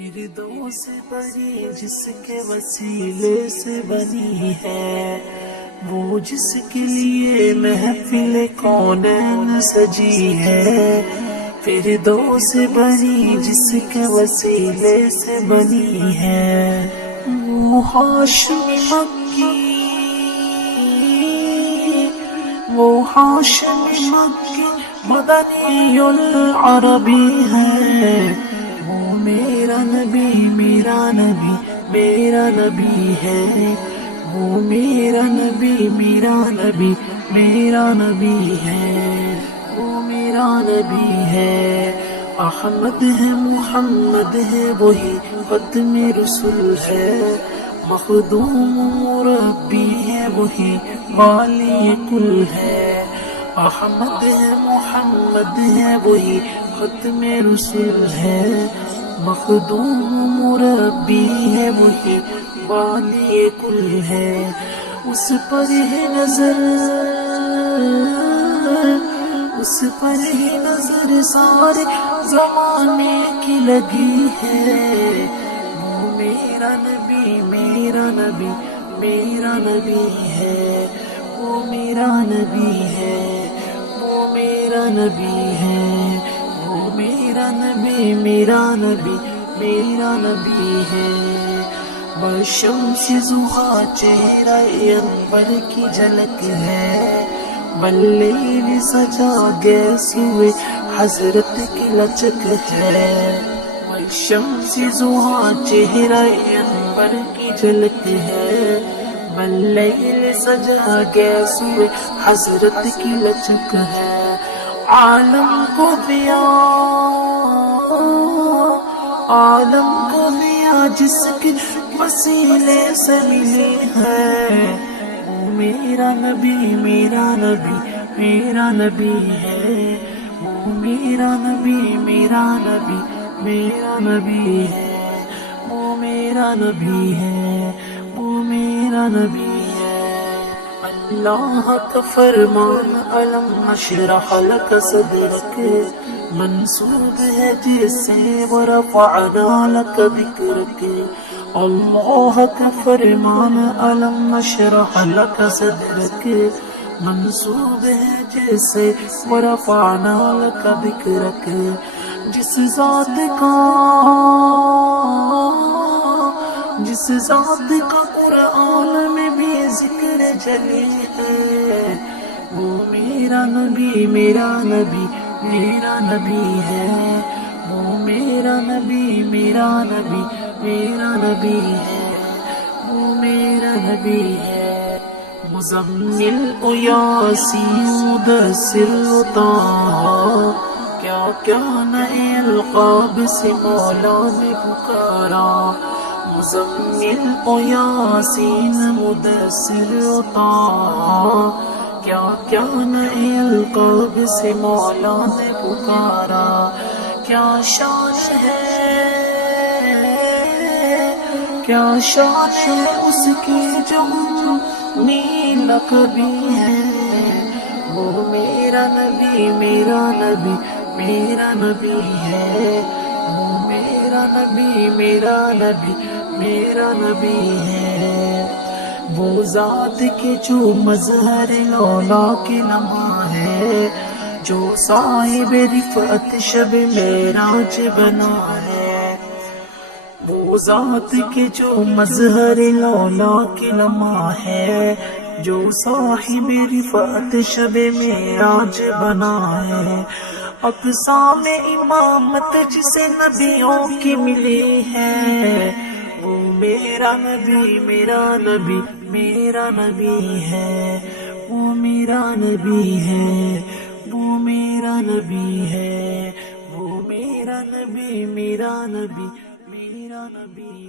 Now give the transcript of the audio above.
فردوس سے بڑی جس کے وسیلے سے بنی ہے، وہ جس کے لیے محفل کونین سجی ہے۔ فردوس سے بڑی جس کے وسیلے سے بنی ہے، وہ ہاشمی مکی، وہ ہاشمی مکی مدنی العربی ہے۔ وہ میرا نبی میرا نبی میرا نبی ہے، وہ میرا نبی میرا نبی میرا نبی ہے، وہ میرا نبی ہے۔ احمد ہے محمد ہے وہی ختم رسول ہے، مخدوم مربی ہے وہی والی کل ہے۔ احمد ہے محمد ہے وہی ختم رسول ہے، مخدوم مربی ہے وہی والی کل ہے۔ اس پر ہے نظر، اس پر ہی نظر سارے زمانے کی لگی ہے۔ وہ میرا نبی میرا نبی میرا نبی ہے، وہ میرا نبی ہے، وہ میرا نبی ہے، وہ میرا نبی میرا نبی میرا نبی ہے۔ بشمس ضحیٰ چہرہ انور کی جھلک ہے، باللیل سجا گیسوئے حضرت کی لچک ہے۔ شمس ضحیٰ چہرہ انور کی جھلک ہے، باللیل سجا گیسوئے حضرت کی لچک ہے۔ عالم کو دیا، عالم کو دیا جس کے وسیلے سے ملی ہے، وہ میرا نبی میرا نبی میرا نبی ہے، وہ میرا نبی میرا نبی میرا نبی ہے، وہ میرا نبی ہے، وہ میرا نبی ہے۔ اللہ کا فرمان علم نشرح لک صدرک منسوب ہے جسے ورفعنا لک ذکرک۔ اللہ کا فرمان علم نشرح لک صدرک منسوب ہے جیسے ورفعنا لک ذکرک۔ جس ذات کا قرآن میں بھی ذکر جلی ہے، وہ میرا نبی میرا نبی میرا نبی ہے، وہ میرا نبی میرا نبی میرا نبی ہے، وہ میرا نبی ہے۔ مزمل و یاسین مدثر و طٰہٰ، کیا کیا نئے القاب سے مولا نے پکارا۔ مزمل و یاسین مدثر و طٰہٰ، کیا کیا نئے القاب سے مولا نے پکارا۔ کیا شان ہے، کیا شان ہے اس کی جو نیلا کبھی ہے، وہ میرا نبی میرا نبی میرا نبی ہے، وہ میرا نبی میرا نبی میرا نبی ہے۔ وہ ذات کے جو مظہر لولا کے نما ہے، جو صاحب رفعت شب معراج بنا ہے۔ وہ ذات کے جو مظہر لولا کے نما ہے، جو صاحب رفعت شب معراج بنا ہے۔ اقسام امامت جسے نبیوں کی ملی ہے، وہ میرا نبی میرا نبی میرا نبی ہے، وہ میرا نبی ہے، وہ میرا نبی ہے، وہ میرا نبی میرا نبی میرا نبی۔